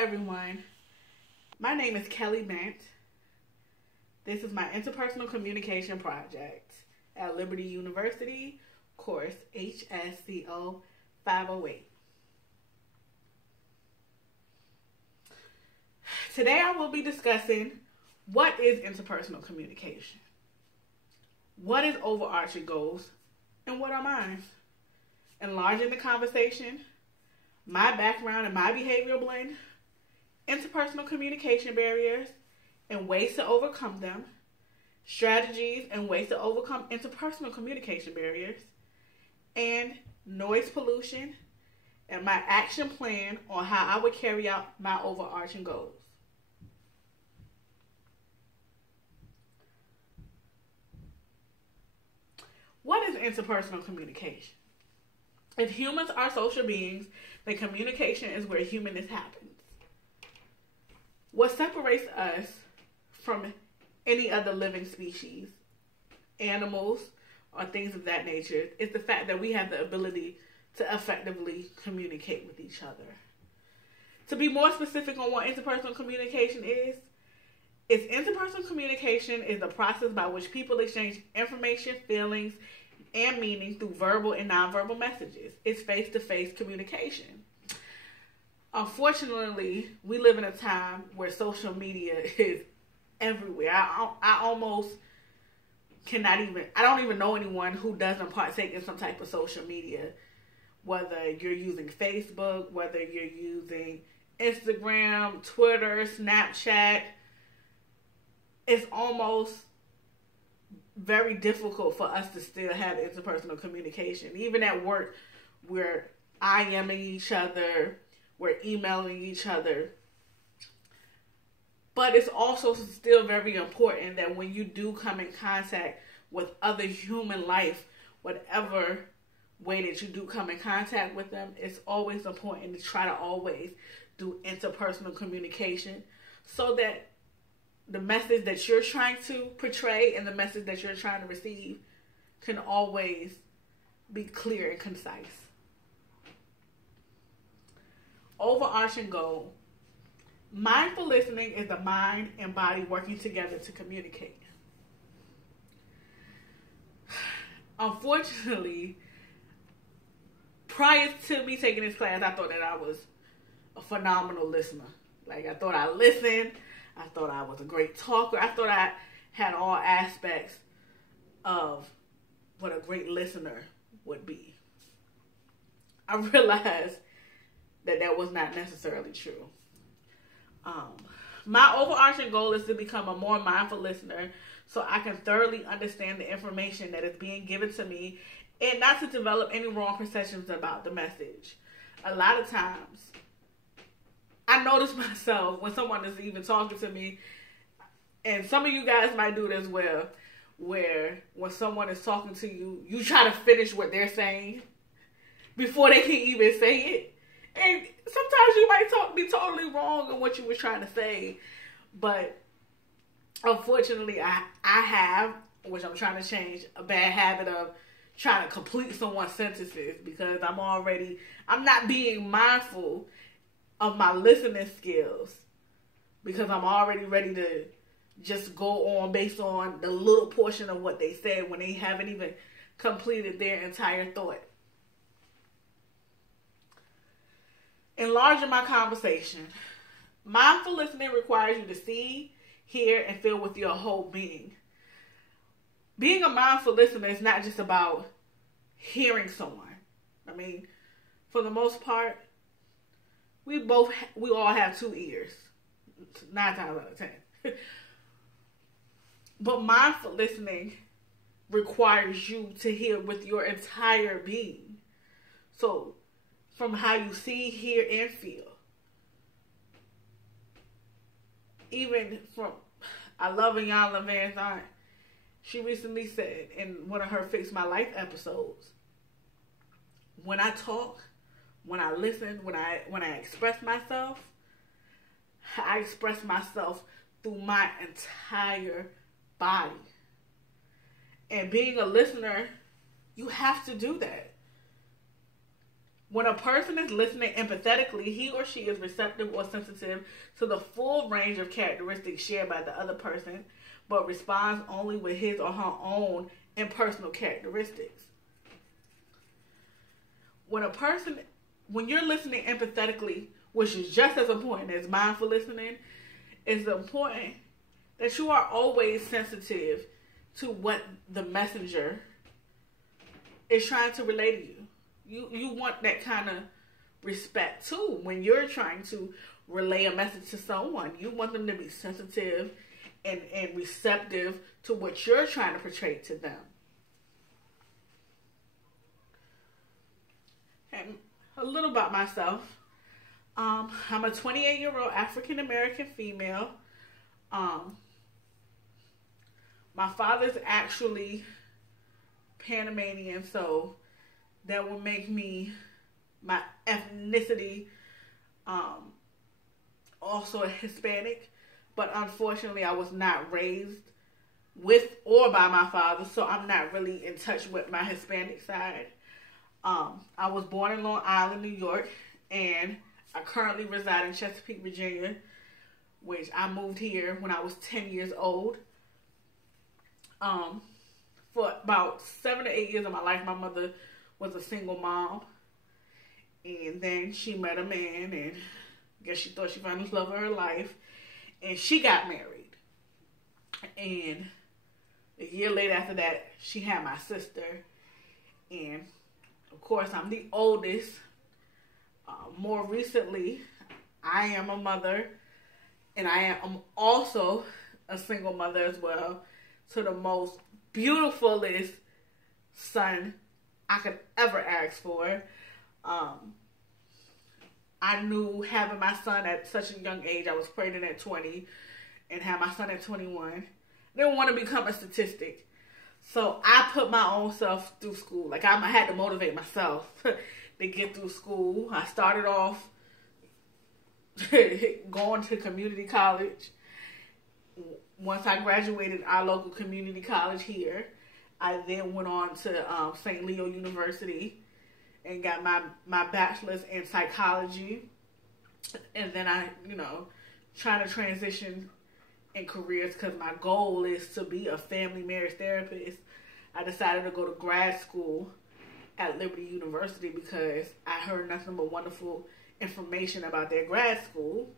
everyone. My name is Kelli Bent. This is my interpersonal communication project at Liberty University, course HSCO 508. Today I will be discussing what is interpersonal communication, what is overarching goals, and what are mine. Enlarging the conversation, my background and my behavioral blend, interpersonal communication barriers and ways to overcome them, strategies and ways to overcome interpersonal communication barriers, and noise pollution, and my action plan on how I would carry out my overarching goals. What is interpersonal communication? If humans are social beings, then communication is where humanness happens. What separates us from any other living species, animals, or things of that nature, is the fact that we have the ability to effectively communicate with each other. To be more specific on what interpersonal communication is interpersonal communication is the process by which people exchange information, feelings, and meaning through verbal and nonverbal messages. It's face-to-face communication. Unfortunately, we live in a time where social media is everywhere. I almost I don't even know anyone who doesn't partake in some type of social media. Whether you're using Facebook, whether you're using Instagram, Twitter, Snapchat, it's almost very difficult for us to still have interpersonal communication. Even at work, we're IMing each other, we're emailing each other. But it's also still very important that when you do come in contact with other human life, whatever way that you do come in contact with them, it's always important to try to always do interpersonal communication so that the message that you're trying to portray and the message that you're trying to receive can always be clear and concise. Overarching goal. Mindful listening is the mind and body working together to communicate. Unfortunately, prior to me taking this class, I thought that I was a phenomenal listener. Like, I thought I listened. I thought I was a great talker. I thought I had all aspects of what a great listener would be. I realized that was not necessarily true. My overarching goal is to become a more mindful listener so I can thoroughly understand the information that is being given to me and not to develop any wrong perceptions about the message. A lot of times, I notice myself when someone is even talking to me, and some of you guys might do it as well, where when someone is talking to you, you try to finish what they're saying before they can even say it. And sometimes you might be totally wrong in what you were trying to say. But unfortunately, I have, which I'm trying to change, a bad habit of trying to complete someone's sentences because I'm not being mindful of my listening skills because I'm already ready to just go on based on the little portion of what they said when they haven't even completed their entire thought. Enlarging my conversation. Mindful listening requires you to see, hear, and feel with your whole being. Being a mindful listener is not just about hearing someone. I mean, for the most part, we all have 2 ears, 9 times out of 10. But mindful listening requires you to hear with your entire being. So, from how you see, hear, and feel. Even from, I love Iyanla Van Zant. She recently said in one of her Fix My Life episodes, when I talk, when I listen, when I express myself, I express myself through my entire body. And being a listener, you have to do that. When a person is listening empathetically, he or she is receptive or sensitive to the full range of characteristics shared by the other person, but responds only with his or her own impersonal characteristics. When you're listening empathetically, which is just as important as mindful listening, it's important that you are always sensitive to what the messenger is trying to relay to you. You want that kind of respect too when you're trying to relay a message to someone. You want them to be sensitive and receptive to what you're trying to portray to them. And a little about myself. I'm a 28-year-old African-American female. My father's actually Panamanian, so that would make me, my ethnicity, also a Hispanic. But unfortunately, I was not raised with or by my father, so I'm not really in touch with my Hispanic side. I was born in Long Island, New York, and I currently reside in Chesapeake, Virginia, which I moved here when I was 10 years old. For about 7 to 8 years of my life, my mother was a single mom. And then she met a man, and I guess she thought she found the love of her life. And she got married. And a year later after that, she had my sister. And, of course, I'm the oldest. More recently, I am a mother. And I'm also a single mother as well, to the most beautifulest son I could ever ask for. I knew having my son at such a young age. I was pregnant at 20 and had my son at 21. I didn't want to become a statistic. So I put my own self through school. Like, I had to motivate myself to get through school. I started off going to community college. Once I graduated our local community college here, I then went on to St. Leo University and got my bachelor's in psychology. And then I, trying to transition in careers because my goal is to be a family marriage therapist. I decided to go to grad school at Liberty University because I heard nothing but wonderful information about their grad school.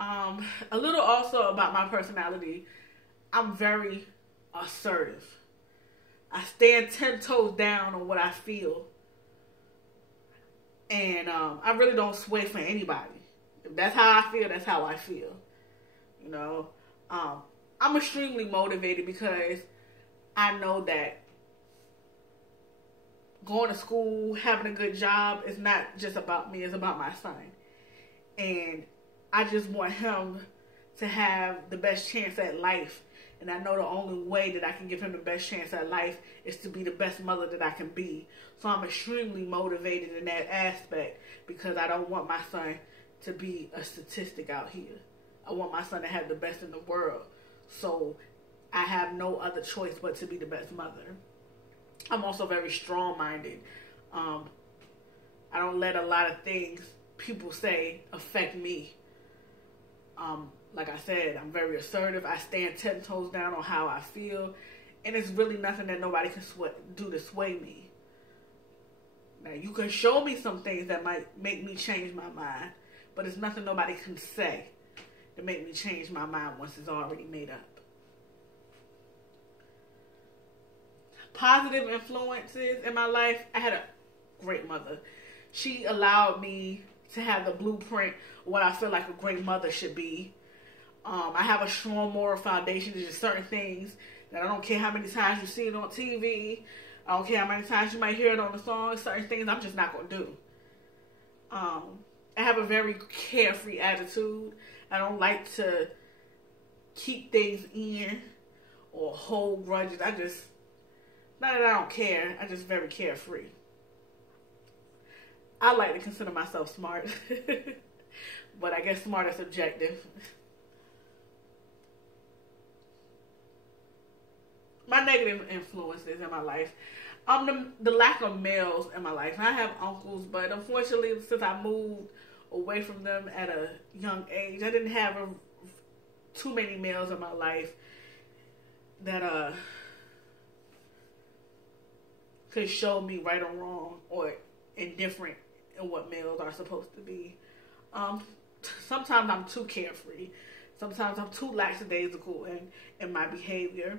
A little also about my personality. I'm very assertive. I stand 10 toes down on what I feel. And I really don't sway for anybody. If that's how I feel, that's how I feel. I'm extremely motivated because I know that going to school, having a good job is not just about me, it's about my son. And I just want him to have the best chance at life. And I know the only way that I can give him the best chance at life is to be the best mother that I can be. So I'm extremely motivated in that aspect because I don't want my son to be a statistic out here. I want my son to have the best in the world. So I have no other choice but to be the best mother. I'm also very strong-minded. I don't let a lot of things people say affect me. Like I said, I'm very assertive. I stand 10 toes down on how I feel. And it's really nothing that nobody can do to sway me. Now, you can show me some things that might make me change my mind. But it's nothing nobody can say to make me change my mind once it's already made up. Positive influences in my life. I had a great mother. She allowed me to have the blueprint of what I feel like a great mother should be. I have a strong moral foundation. There's just certain things that I don't care how many times you see it on TV. I don't care how many times you might hear it on the song. Certain things I'm just not going to do. I have a very carefree attitude. I don't like to keep things in or hold grudges. Not that I don't care. I'm just very carefree. I like to consider myself smart. But I guess smart is subjective. my negative influences in my life. The lack of males in my life. I have uncles, but unfortunately, since I moved away from them at a young age, I didn't have too many males in my life that could show me right or wrong or indifferent in what males are supposed to be. Sometimes I'm too carefree. Sometimes I'm too lackadaisical in my behavior.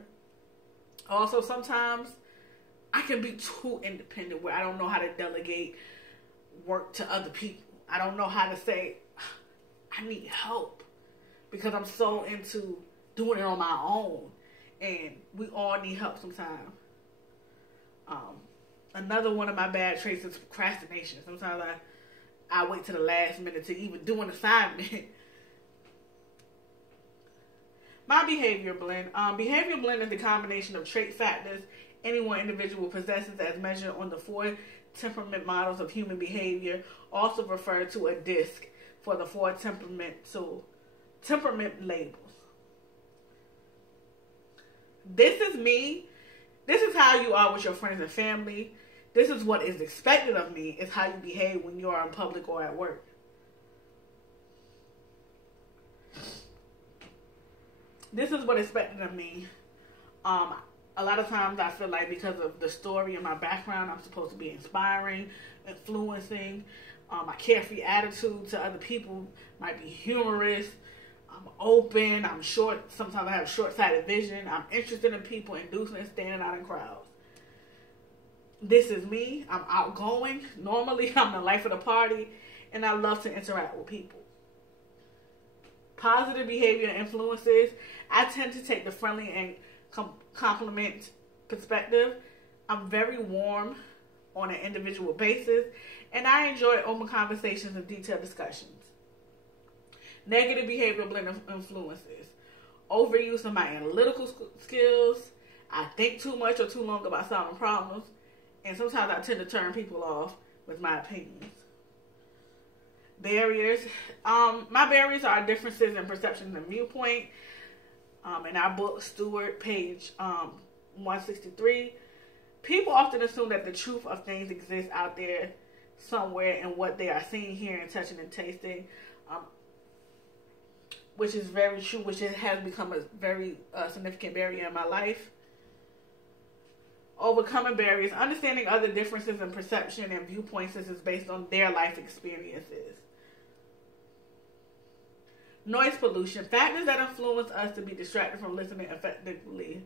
Also, sometimes I can be too independent where I don't know how to delegate work to other people. I don't know how to say, I need help, because I'm so into doing it on my own. And we all need help sometimes. Another one of my bad traits is procrastination. Sometimes I wait to the last minute to even do an assignment. My behavior blend. Behavior blend is the combination of trait factors any one individual possesses as measured on the 4 temperament models of human behavior, also referred to a DISC for the 4 temperament labels. This is me. This is how you are with your friends and family. This is what is expected of me. It's how you behave when you are in public or at work. This is what is expected of me. A lot of times I feel like because of the story and my background, I'm supposed to be inspiring, influencing. My carefree attitude to other people might be humorous. I'm open. I'm short. Sometimes I have short-sighted vision. I'm interested in people, inducing, standing out in crowds. This is me. I'm outgoing. Normally, I'm the life of the party, and I love to interact with people. Positive behavior influences. I tend to take the friendly and compliment perspective. I'm very warm on an individual basis, and I enjoy open conversations and detailed discussions. Negative behavioral blend influences. Overuse of my analytical skills. I think too much or too long about solving problems, and sometimes I tend to turn people off with my opinions. Barriers. My barriers are differences in perceptions and viewpoint. In our book, Stewart, page 163, people often assume that the truth of things exists out there somewhere in what they are seeing, hearing, touching, and tasting, which is very true, which has become a very significant barrier in my life. Overcoming barriers, understanding other differences in perception and viewpoints is based on their life experiences. Noise pollution, factors that influence us to be distracted from listening effectively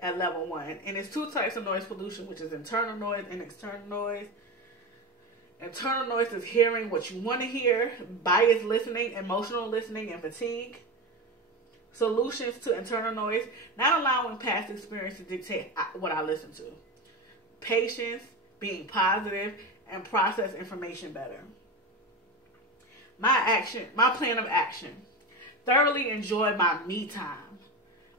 at level 1. And there's 2 types of noise pollution, which is internal noise and external noise. Internal noise is hearing what you want to hear, biased listening, emotional listening, and fatigue. Solutions to internal noise, not allowing past experience to dictate what I listen to. Patience, being positive, and process information better. My plan of action. Thoroughly enjoy my me time.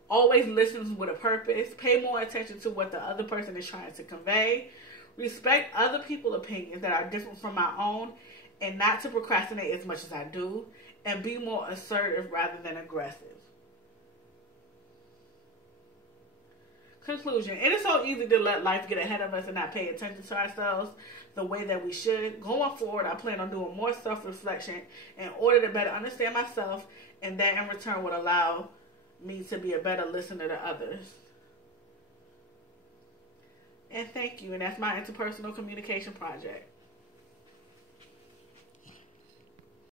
Always listen with a purpose. Pay more attention to what the other person is trying to convey. Respect other people's opinions that are different from my own, and not to procrastinate as much as I do, and be more assertive rather than aggressive. Conclusion. It is so easy to let life get ahead of us and not pay attention to ourselves the way that we should. Going forward, I plan on doing more self-reflection in order to better understand myself, and that in return would allow me to be a better listener to others. And thank you. And that's my interpersonal communication project.